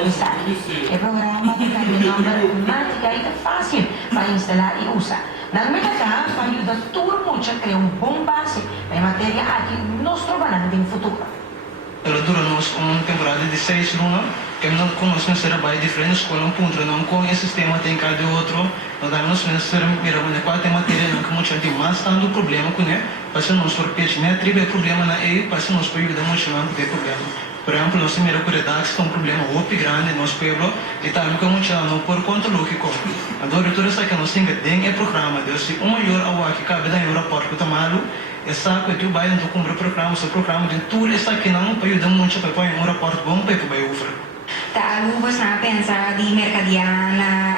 E programa que tem o número mágica e fácil para instalar e usar. Na medida que ajuda tudo muito a criar bom base em matéria aqui nós trabalhamos no futuro. Durante uma temporada de 6 anos, que nós conhecemos ser bem diferente, escola um ponto, não com esse sistema tem cada outro, nós damos ser miramos qual tem matéria não que muito gente mais tanto problema com né, para se nós for peixe né, tribe problema na aí, para se nós ajuda muito não ter problema. Por exemplo, nós mira com redação tem um problema muito grande no nosso povo, e tal que muito não por conta lógico. A doutora sabe que nós temos que ter programa, Deus se uma hora ao que cabe dar um rapport que tá malo. Essa que tu vai então cumprir o programa de tudo essa que não para ajudar muito para pôr um rapport bom para vai oferecer. Tá, você não pensa de mercadiana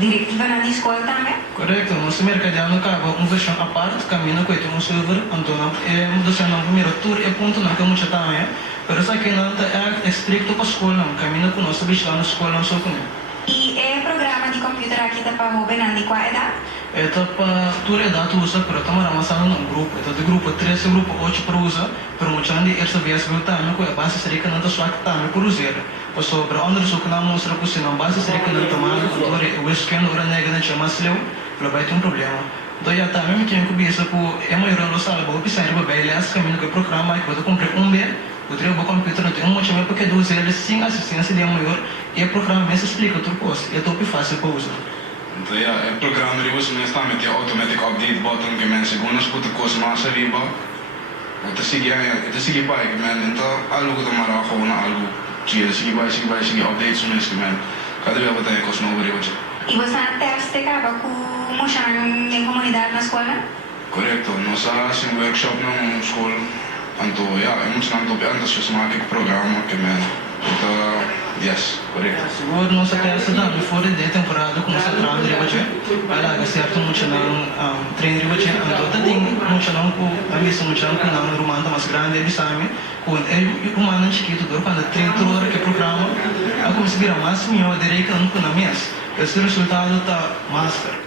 diretiva na escola também? Correto, nosso mercadiano acaba uma versão à parte, caminho com um server, então é uma não primeiro tour é ponto não que muito também, mas essa que não é estricto para a escola, não caminho com nosso bicho lá na escola não só com ele. E é programa de computador aqui tá para o Benandi qual idade? Para toda a idade usa, para tomar uma sala num grupo, então de grupo 3 grupo 8 para usar, para mostrar de essa vez que também com a base seria que não está só que também por usar. Para sobre onde isso que não mostra que se não base seria que não tomar, agora o esquema agora nega não chama se leu, para vai ter um problema. Então já também me tinha que ver isso que é maior no sala, vou pensar em bem aliás caminho que o programa que vou comprar B, o treino do computador tem muito mais porque do usar sem assistência de maior e o programa mesmo explica tudo coisa, é top fácil para usar. Então, o programa de você está met die automatic update button que mensen gewoon als goede kost maar ze riba. Het is hier bij que men então algo que tomar gewoon algo que sige update so mensen men. Cada vez vai ter coisa nova hoje. E você testa acaba com moção em comunidade na escola? Correto, nós fazemos um workshop na escola. Então, é muito não top antes de chamar que programa que men. Então, yes, correto. Seguro nossa classe da fora de temporada com essa trama de baixo. Para que certo muito não treino de baixo, então tem muito não com a missão muito não com não romanta mais grande ele sabe com ele humano chiquito do quando treino hora que programa a como se vira mais melhor direito não com na minha. Esse resultado tá master.